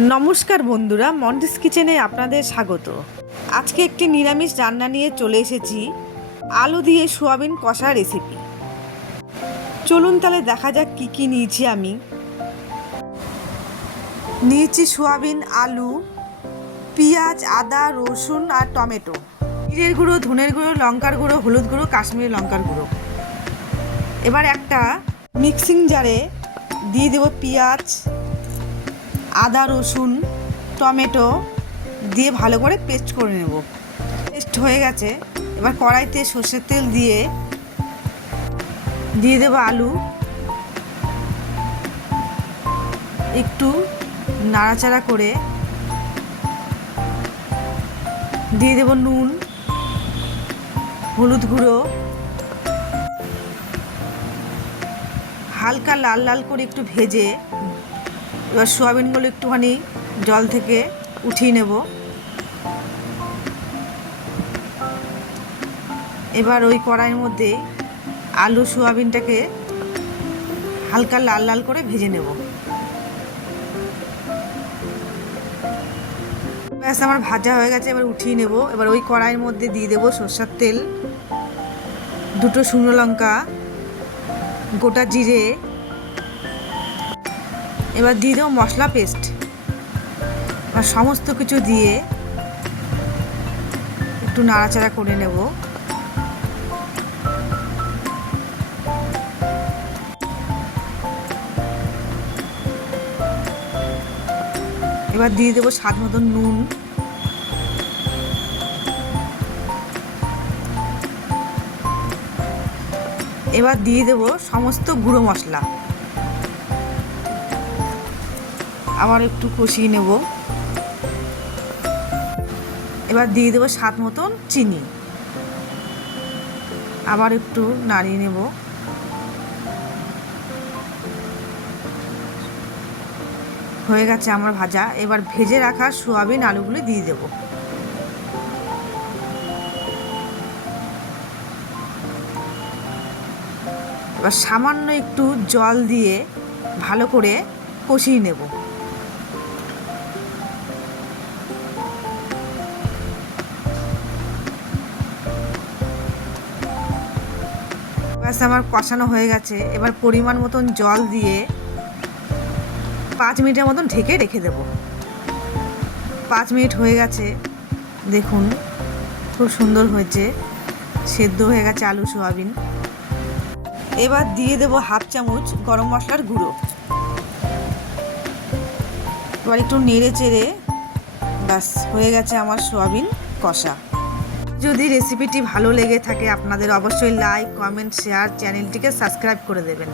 নমস্কার বন্ধুরা, মন্টিস কিচেনে আপনাদের স্বাগত। আজকে একটি নিরামিষ রান্না নিয়ে চলে এসেছি, আলু দিয়ে সোয়াবিন কষা রেসিপি। চলুন তাহলে দেখা যাক কি কি নিয়েছি। আমি নিয়েছি সোয়াবিন, আলু, পেঁয়াজ, আদা, রসুন আর টমেটো, জিরের গুঁড়ো, ধনের গুঁড়ো, লঙ্কার গুঁড়ো, হলুদ গুঁড়ো, কাশ্মীরি লঙ্কার গুঁড়ো। এবার একটা মিক্সিং জারে দিয়ে দেবো পেঁয়াজ, আদা, রসুন, টমেটো দিয়ে ভালো করে পেস্ট করে নেব। পেস্ট হয়ে গেছে। এবার কড়াইতে সর্ষের তেল দিয়ে দেবো আলু, একটু নাড়াচাড়া করে দিয়ে দেবো নুন, হলুদ গুঁড়ো, হালকা লাল লাল করে একটু ভেজে এবার সোয়াবিনগুলো একটুখানি জল থেকে উঠিয়ে নেব। এবার ওই কড়াইয়ের মধ্যে আলু সোয়াবিনটাকে হালকা লাল লাল করে ভেজে নেব। ব্যাস, আমার ভাজা হয়ে গেছে। এবার উঠিয়ে নেব। এবার ওই কড়াইয়ের মধ্যে দিয়ে দেবো সরষের তেল, দুটো শুকনো লঙ্কা, গোটা জিরে, এবার দিয়ে দেবো মশলা পেস্ট। আর সমস্ত কিছু দিয়ে একটু নাড়াচাড়া করে নেব। এবার দিয়ে দেবো স্বাদ মতন নুন, এবার দিয়ে দেবো সমস্ত গুঁড়ো মশলা, আবার একটু কষিয়ে নেব। এবার দিয়ে দেবো স্বাদ মতন চিনি, আবার একটু নাড়িয়ে নেব। হয়ে গেছে আমার ভাজা। এবার ভেজে রাখা সোয়াবিন আলুগুলো দিয়ে দেব। এবার সামান্য একটু জল দিয়ে ভালো করে কষিয়ে নেব। ব্যাস, আমার কষানো হয়ে গেছে। এবার পরিমাণ মতন জল দিয়ে 5 মিনিটের মতন ঢেকে রেখে দেব। 5 মিনিট হয়ে গেছে, দেখুন খুব সুন্দর হয়েছে, সেদ্ধ হয়ে গেছে আলু সোয়াবিন। এবার দিয়ে দেবো হাফ চামচ গরম মশলার গুঁড়ো। এবার একটু নেড়ে চেড়ে ব্যাস হয়ে গেছে আমার সোয়াবিন কষা। যদি রেসিপিটি ভালো লেগে থাকে আপনাদের, অবশ্যই লাইক, কমেন্ট, শেয়ার, চ্যানেলটিকে সাবস্ক্রাইব করে দেবেন।